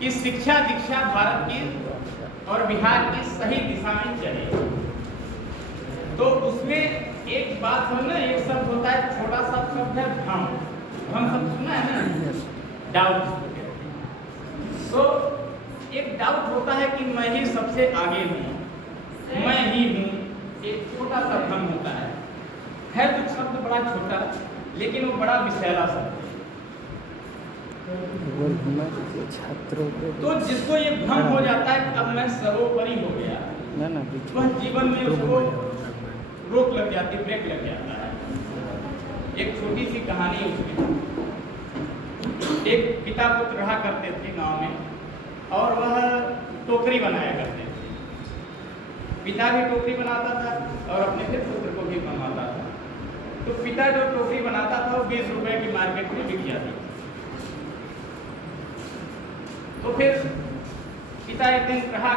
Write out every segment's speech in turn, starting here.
कि शिक्षा दीक्षा भारत की और बिहार की सही दिशा में चले। तो उसमें एक बात हो ना, एक शब्द होता है, छोटा सा शब्द है भ्रम। भ्रम शब्द सुना है ना, डाउट। तो एक डाउट होता है कि मैं ही सबसे आगे हूँ, मैं ही हूँ, एक छोटा सा भ्रम होता है तो शब्द बड़ा छोटा लेकिन वो बड़ा विषैला शब्द है। छात्रों को तो जिसको ये भ्रम हो जाता है कि अब मैं सर्वोपरि हो गया, वह जीवन में उसको रोक लग जाती, ब्रेक लग जाता है। एक छोटी सी कहानी उसमें, एक पिता पुत्र रहा करते थे गांव में और वह टोकरी बनाया करते थे। पिता भी टोकरी बनाता था और अपने फिर पुत्र को भी बनवाता था। तो पिता जो टोकरी बनाता था वो 20 रुपए की मार्केट में बिक जाती थी। तो फिर पिता एक दिन कहा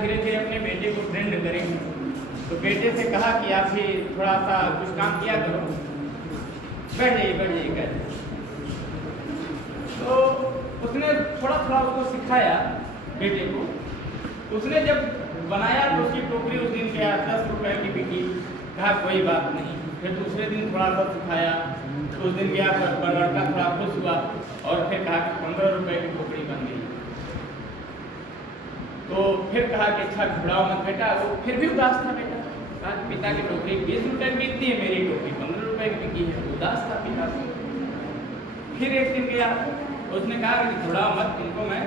धीरे धीरे अपने बेटे को ट्रेंड करेंगे। तो बेटे से कहा कि आप भी थोड़ा सा कुछ काम किया करो, बैठ जाइए कर। तो उसने थोड़ा थोड़ा उसको सिखाया बेटे को। उसने जब बनाया तो उसकी टोकरी उस दिन क्या 10 रुपए की बिकी। कहा कोई बात नहीं। फिर दूसरे दिन थोड़ा सा सिखाया तो उस दिन गया, लड़का थोड़ा खुश हुआ और फिर कहा कि 15 रुपए की टोकरी बन गई। तो फिर कहा कि अच्छा घबराओ मत बेटा। वो फिर भी उदास था बेटा। कहा पिता की टोकरी 20 रुपए की बिकती है, मेरी टोकरी 15 रुपए की बिकी है। उदास था पिता से। फिर एक दिन गया, उसने कहा कि घबराओ मत, तुमको मैं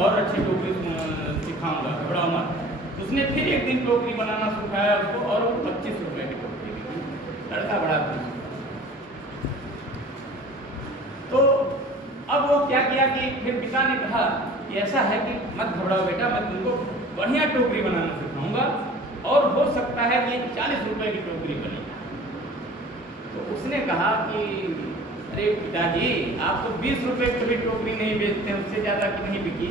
और अच्छी टोकरी सिखाऊंगा, घबराओ मत। उसने फिर एक दिन टोकरी बनाना सिखाया उसको और 25 रुपए की टोकरी बिकी। लड़का बड़ा खुश। तो अब वो क्या किया कि फिर पिता ने कहा कि ऐसा है कि मत घबराओ बेटा, मैं तुमको बढ़िया टोकरी बनाना सिखाऊंगा और हो सकता है कि 40 रुपए की टोकरी बने। तो उसने कहा कि अरे पिताजी, आप तो 20 रुपए की भी टोकरी नहीं बेचते, उससे ज़्यादा की नहीं बिकी,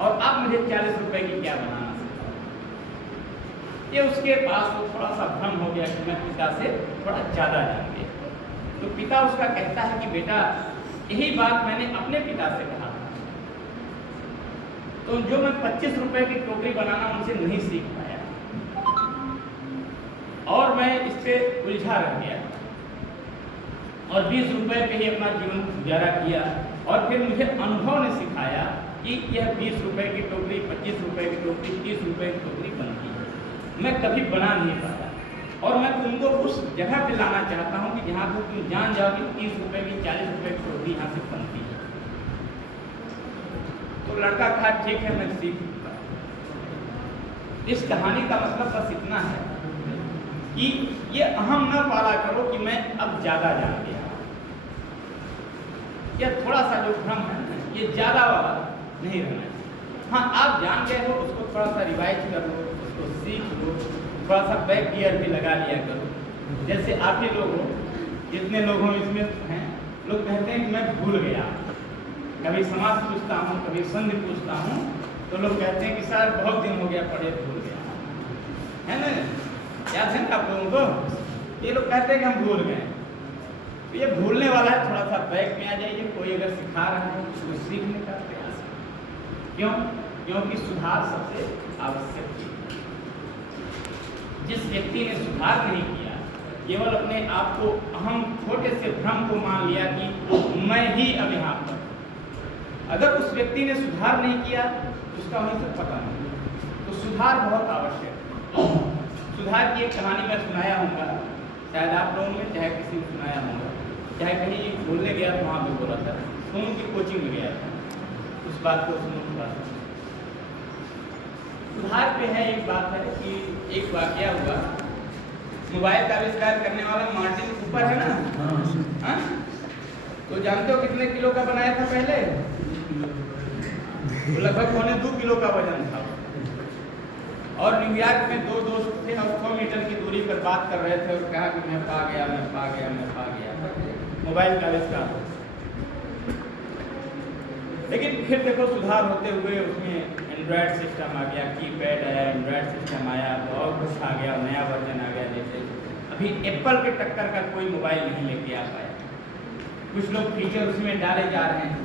और आप मुझे 40 रुपए की क्या बनाना सिखाओ। ये उसके पास तो थोड़ा सा भ्रम हो गया कि मैं पिता से थोड़ा ज़्यादा जान गया। तो पिता उसका कहता है कि बेटा, यही बात मैंने अपने पिता से कहा था, तो जो मैं 25 रुपए की टोकरी बनाना उनसे नहीं सीख पाया और मैं इस पे उलझा रह गया और 20 रुपए पे ही अपना जीवन गुजारा किया। और फिर मुझे अनुभव ने सिखाया कि यह 20 रुपए की टोकरी, 25 रुपए की टोकरी, 30 रुपए की टोकरी बनती है। मैं कभी बना नहीं पाया और मैं तुमको उस जगह पे लाना चाहता हूँ कि जहाँ पर तुम जान जाओ कि 30 रुपए की, 40 रुपए की टोकरी यहाँ से बनती है। तो लड़का कहा ठीक है, मैं सीखूंगा। इस कहानी का मतलब बस इतना है कि ये अहम न पाला करो कि मैं अब ज्यादा जान गया। यह थोड़ा सा जो भ्रम है ना, ये ज्यादा वाला नहीं रहना चाहिए। हाँ, आप जान गए हो, उसको थोड़ा सा रिवाइज कर लो, उसको सीख लो, थोड़ा सा बैक गियर भी लगा लिया करो। जैसे आप ही लोग हो, जितने लोग हो इसमें हैं, लोग कहते हैं कि मैं भूल गया। कभी समाज पूछता हूँ, कभी संधि पूछता हूँ, तो लोग कहते हैं कि सर बहुत दिन हो गया पढ़े, भूल गया। है ना, याद है ना आप लोगों को? ये लोग कहते हैं कि हम भूल गए। तो ये भूलने वाला है, थोड़ा सा बैक में आ जाइए। कोई अगर सिखा रहा है उसको सीखने का प्रयास करें। क्यों? क्योंकि सुधार सबसे आवश्यक चीज। जिस व्यक्ति ने सुधार नहीं किया, केवल अपने आप को अहम छोटे से भ्रम को मान लिया कि मैं ही अब यहाँ पर, अगर उस व्यक्ति ने सुधार नहीं किया उसका वहीं से पता नहीं। तो सुधार बहुत आवश्यक है। सुधार की एक कहानी मैं सुनाया हूँगा, शायद आप लोगों ने चाहे किसी ने सुनाया होगा, चाहे कहीं बोलने गया तो वहाँ पे बोला था, सोनू की कोचिंग में गया था, उस बात को सुनो थोड़ा सा। सुधार पे है एक बात है कि एक वाकया हुआ। मोबाइल का आविष्कार करने वाला मार्टिन कूपर है ना, हाँ? तो जानते हो कितने किलो का बनाया था पहले? तो लगभग 2.25 किलो का वजन था। और न्यूयॉर्क में 2 दोस्त थे और 100 मीटर की दूरी पर बात कर रहे थे और कहा कि मैं पा गया, मैं पा गया, मैं पा गया, मोबाइल का आविष्कार। लेकिन फिर देखो सुधार होते हुए उसमें एंड्रॉयड सिस्टम आ गया, कीपैड आया, एंड्रॉयड सिस्टम आया, बहुत कुछ आ गया, नया वर्जन आ गया। जैसे अभी एप्पल के टक्कर का कोई मोबाइल नहीं लेके आ पाया। कुछ लोग फीचर उसमें डाले जा रहे हैं,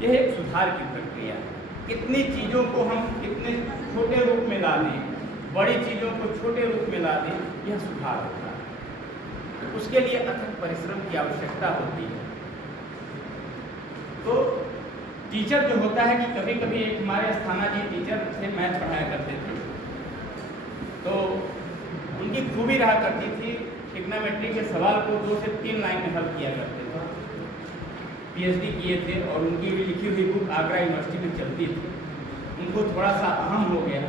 यह एक सुधार की प्रक्रिया है। कितनी चीज़ों को हम कितने छोटे रूप में ला दें, बड़ी चीज़ों को छोटे रूप में ला दें, यह सुधार होता है। तो उसके लिए अथक परिश्रम की आवश्यकता होती है। तो टीचर जो होता है कि कभी कभी एक हमारे स्थाना जी टीचर से मैथ पढ़ाया करते थे, तो उनकी खूबी रहा करती थी ट्रिग्नोमेट्री के सवाल को 2 से 3 लाइन में हल किया करते थे। पीएचडी किए थे और उनकी लिखी हुई बुक आगरा यूनिवर्सिटी में चलती थी। उनको थोड़ा सा अहम हो गया,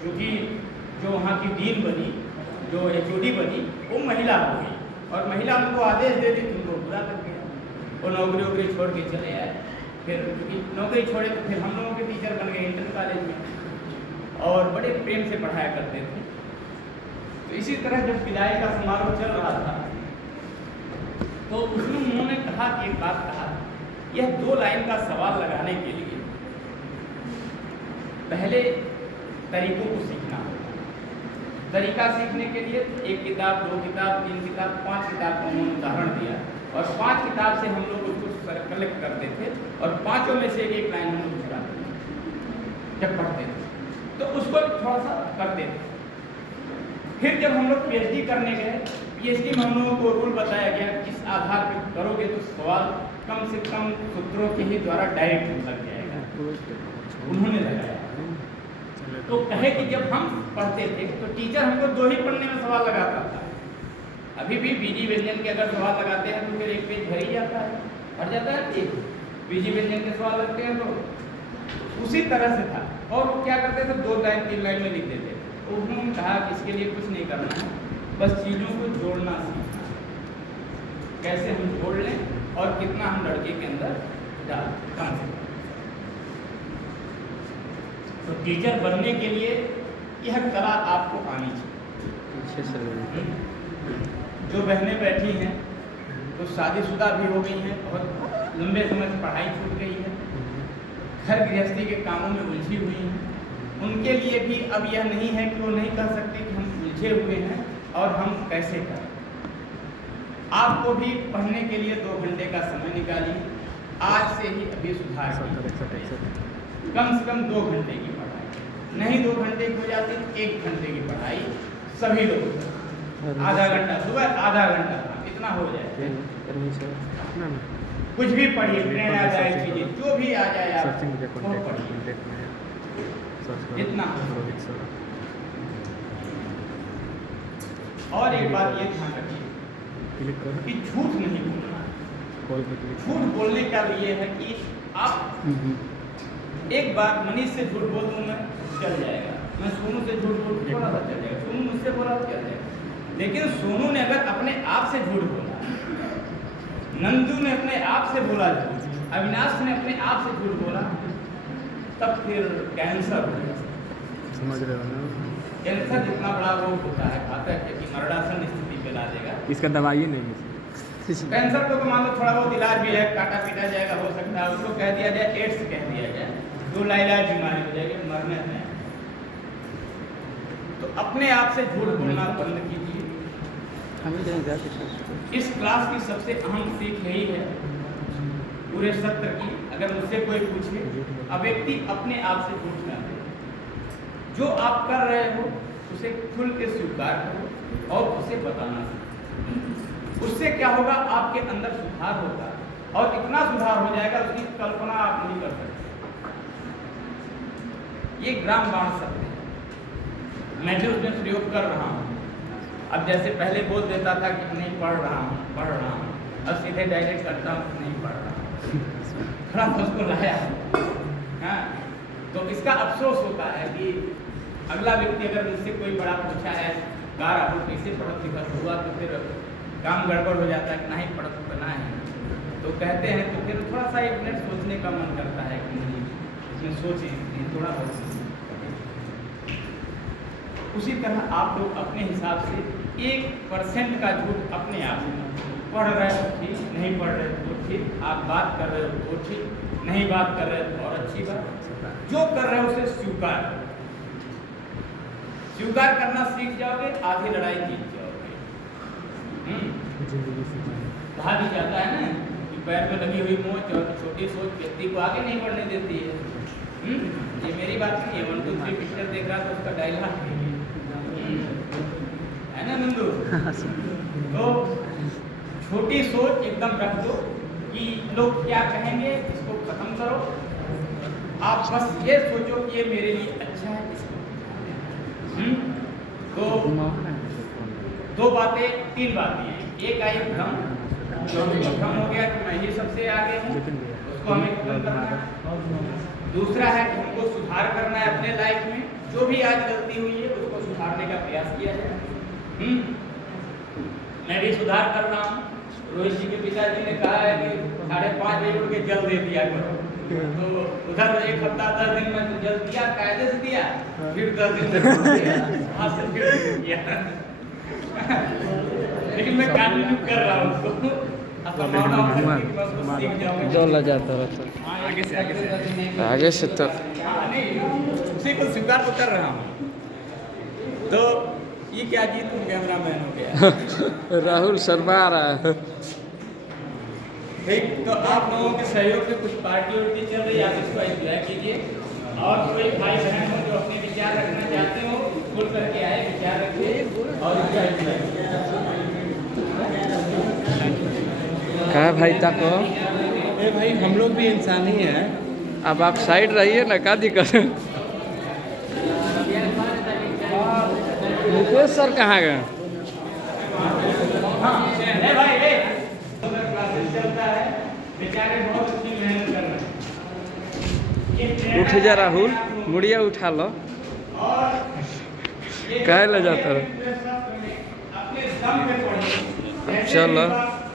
क्योंकि जो वहाँ की डीन बनी, जो एचओडी बनी, वो महिला हो गई और महिला उनको आदेश दे दी, उनको बुरा लग गया। वो नौकरी वोकरी छोड़ के चले आए। फिर क्योंकि नौकरी छोड़े तो फिर हम लोगों के टीचर बन गए इंटर कॉलेज में और बड़े प्रेम से पढ़ाया करते थे। तो इसी तरह जब विदाई का समारोह चल रहा था तो उसमें उन्होंने कहा कि एक बात कहा, यह 2 लाइन का सवाल लगाने के लिए पहले तरीकों को सीखना होगा। तरीका सीखने के लिए 1 किताब, 2 किताब, 3 किताब, 5 किताब का उन्होंने उदाहरण दिया और 5 किताब से हम लोग उसको कलेक्ट करते थे और 5 में से एक लाइन हम लोग छुड़ाते थे जब पढ़ते थे, तो उसको थोड़ा सा करते थे। फिर जब हम लोग पीएचडी करने गए, पीएचडी में हम लोगों को रूल बताया गया, इस आधार पर करोगे तो सवाल कम से कम सूत्रों के ही द्वारा डायरेक्ट लग जाएगा। उन्होंने लगाया। तो कहे कि जब हम पढ़ते थे तो टीचर हमको 2 ही पढ़ने में सवाल लगाता था। अभी भी बीजी व्यंजन के अगर सवाल लगाते हैं तो फिर 1 पेज भर ही जाता है, भर जाता है। एक बीजी व्यंजन के सवाल लगते हैं तो उसी तरह से था। और वो क्या करते थे, 2 लाइन 3 लाइन में लिख देते थे। तो उन्होंने कहा कि इसके लिए कुछ नहीं करना है, बस चीज़ों को जोड़ना सीखना, कैसे हम जोड़ लें और कितना हम लड़के के अंदर डाल कम से कम। तो टीचर बनने के लिए यह कला आपको आनी चाहिए। जो बहनें बैठी हैं तो शादीशुदा भी हो गई हैं, बहुत लंबे समय से पढ़ाई छूट गई है, घर गृहस्थी के कामों में उलझी हुई हैं, उनके लिए भी अब यह नहीं है कि वो नहीं कर सकते कि हम उलझे हुए हैं और हम कैसे करें। आपको भी पढ़ने के लिए 2 घंटे का समय निकालिए। आज से ही अभी सुधार कम से कम 2 घंटे की पढ़ाई, नहीं 2 घंटे की हो जाती 1 घंटे की पढ़ाई सभी लोग, आधा घंटा सुबह, आधा घंटा इतना हो जाए। कुछ भी पढ़िए, ट्रेन आ जाए, चीजें जो भी आ जाए आप वो पढ़िए, इतना। और एक बात ये ध्यान रखिए कि झूठ नहीं बोलना। झूठ बोलने का ये है कि आप एक बार मनीष से झूठ बोल दूँ मैं, चल जाएगा। मैं सोनू से झूठ बोल थोड़ा सा चल जाएगा, सोनू मुझसे बोला तो चल जाएगा। लेकिन सोनू ने अगर अपने आप से झूठ बोला, नंदू ने अपने आप से बोला झूठ, अविनाश ने अपने आप से झूठ बोला, तब फिर कैंसर हो जाएगा। समझ रहे हो ना? कैंसर जितना बड़ा रोग होता है, घातक है कि मरणासन स्थिति पे ला देगा। इसका दवाई ही नहीं है। कैंसर को तो मान लो थोड़ा बहुत इलाज भी है, काटा पीटा जाएगा, हो सकता है उसको कह दिया जाए, एड्स कह दिया जाए, 2 लाइलाज बीमारी हो जाएगी, मरने में। तो अपने आप से झूठ बोलना बंद कीजिए। इस क्लास की सबसे अहम सीख यही है पूरे सत्र की। अगर मुझसे कोई पूछे, अब व्यक्ति अपने आप से झूठ ना दे। जो आप कर रहे हो उसे खुल के स्वीकार करो और उसे बताना सीखो। उससे क्या होगा, आपके अंदर सुधार होगा और इतना सुधार हो जाएगा उसकी कल्पना आप नहीं कर सकते। ये ग्राम बांट सकते हैं। मैं भी उसमें प्रयोग कर रहा हूँ। अब जैसे पहले बोल देता था कि नहीं पढ़ रहा हूँ, अब सीधे डायरेक्ट करता हूँ नहीं पढ़ रहा हूँ, थोड़ा सा उसको लाया। हाँ, तो इसका अफसोस होता है कि अगला व्यक्ति अगर मुझसे कोई बड़ा पूछा है, गा रहा हूँ कैसे पढ़त लिखत हुआ, तो फिर काम गड़बड़ हो जाता है कि नहीं पढ़त बना है, तो कहते हैं तो फिर थोड़ा सा 1 मिनट सोचने का मन करता है कि नहीं इसमें सोचिए थोड़ा बहुत। उसी तरह आप लोग अपने हिसाब से 1% का झूठ अपने आप से, पढ़ रहे हो ठीक, नहीं पढ़ रहे तो ठीक, आप बात कर रहे हो तो ठीक, नहीं बात कर रहे तो और अच्छी बात, जो कर रहे हो उसे स्वीकार करना सीख जाओगे, आधी लड़ाई जीत जाओगे। कहा भी जाता है ना कि पैर में लगी हुई मोच और छोटी सोच व्यक्ति को आगे नहीं बढ़ने देती है। ये मेरी बात नहीं है, 1 2 3 पिक्चर देख रहा था उसका डायलॉग है ना नंदू। तो छोटी सोच एकदम रख दो कि लोग क्या कहेंगे, इसको खत्म करो। आप बस ये सोचो कि ये मेरे लिए अच्छा है, इसको तो 2 बातें 3 बातें हैं। एक आई भ्रम, जो भ्रम हो गया कि मैं ही सबसे आगे हूँ, उसको हमें खत्म करना है। दूसरा है कि हमको सुधार करना है अपने लाइफ में, जो भी आज गलती हुई है उसको सुधारने का प्रयास किया जाए। मैं भी सुधार कर रहा हूँ। रोहित जी के पिताजी ने कहा है कि 5:30 बजे उठ के जल दे दिया करो, तो उधर 1 हफ्ता 10 दिन में तो जल दिया, कायदे से दिया, फिर 10 दिन से फिर दिया। लेकिन मैं कंटिन्यू कर रहा हूँ उसको। जला जाता रहता आगे से तो उसी को स्वीकार तो कर रहा हूँ। तो ये क्या जी, तुम कैमरामैन हो गया। राहुल शर्मा आ रहा है। ठीक, तो आप लोगों के सहयोग से कुछ पार्टी उर्टी चल रही है, आप इसको एंजॉय कीजिए। और कोई भाई बहन हो जो अपने विचार रखना चाहते हो, खुल करके आए, विचार रखिए और इसका एंजॉय कीजिए। कहा भाई ताको ए भाई, हम लोग भी इंसान ही हैं। अब आप साइड रहिए ना, क्या दिक्कत है। मुकेश सर कहाँ गए? उठ जा राहुल, मुड़िया उठा लो। कहे ले जाता रहो। चलो।